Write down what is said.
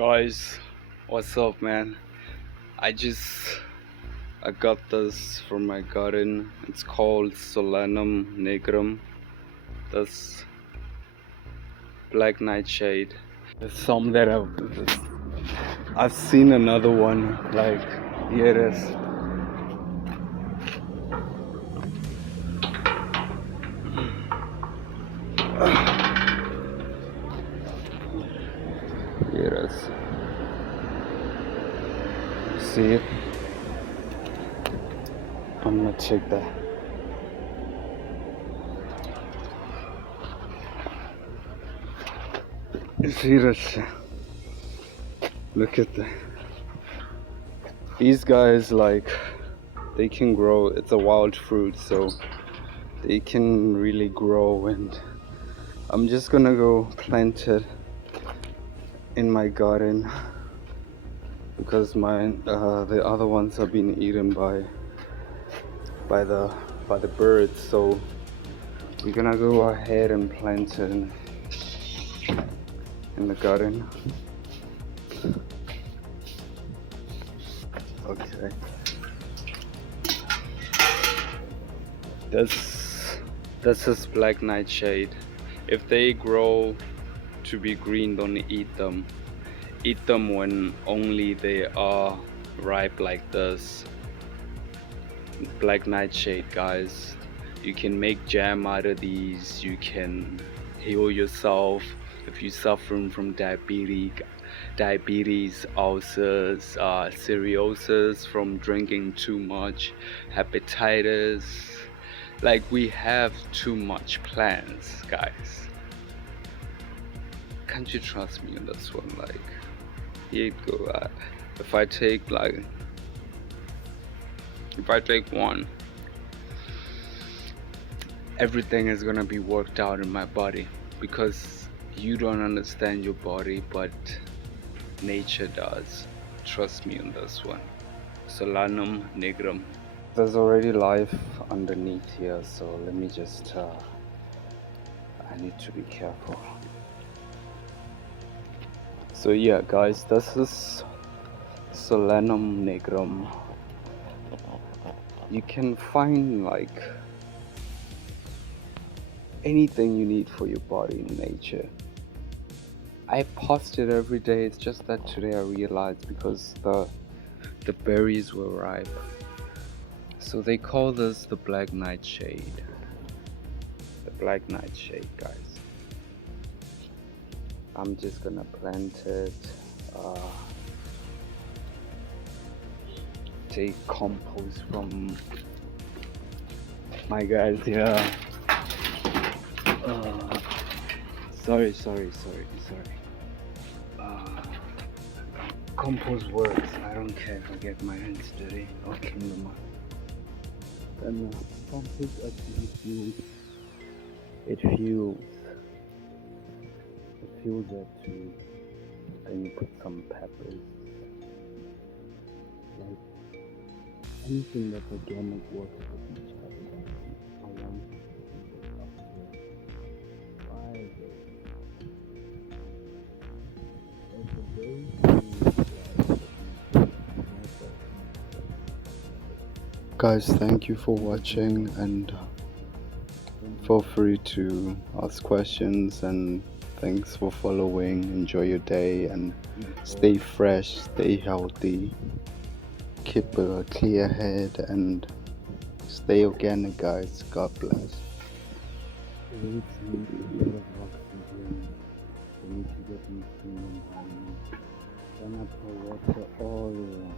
Guys, what's up, man? I got this from my garden. It's called Solanum nigrum. That's black nightshade. There's some that I've seen another one. Like, here it is. Here it is. See it? I'm gonna check that. See this? Look at that. These guys, like, they can grow. It's a wild fruit, so they can really grow, and I'm just gonna go plant it in my garden because the other ones have been eaten by the birds. So we're gonna go ahead and plant it in the garden. Okay. This is black nightshade. If they grow to be green, don't eat them. Eat them when only they are ripe like this. Black nightshade, guys. You can make jam out of these. You can heal yourself if you're suffering from diabetes, ulcers, cirrhosis from drinking too much, hepatitis. Like, we have too much plants, guys. Can't you trust me on this one? Like, here you go. If I take one, everything is gonna be worked out in my body, because you don't understand your body, but nature does. Trust me on this one. Solanum nigrum. There's already life underneath here, so let me just I need to be careful. So yeah, guys, this is Solanum nigrum. You can find like anything you need for your body in nature. I post it every day. It's just that today I realized, because the berries were ripe. So they call this the black nightshade. The black nightshade, guys. I'm just gonna plant it. Take compost from my guys here. Sorry. Compost works. I don't care if I get my hands dirty. Okay, no more. And compost actually fuels. It fuels that too. Then you put some peppers. Like, anything that's organic works with each other. I want to put it up here. It's a very Guys, thank you for watching, and feel free to ask questions, and thanks for following. Enjoy your day and stay fresh, stay healthy, keep a clear head, and stay organic, guys. God bless. Need a lot of oxygen. We need to get nutrients. Then I pour water all around.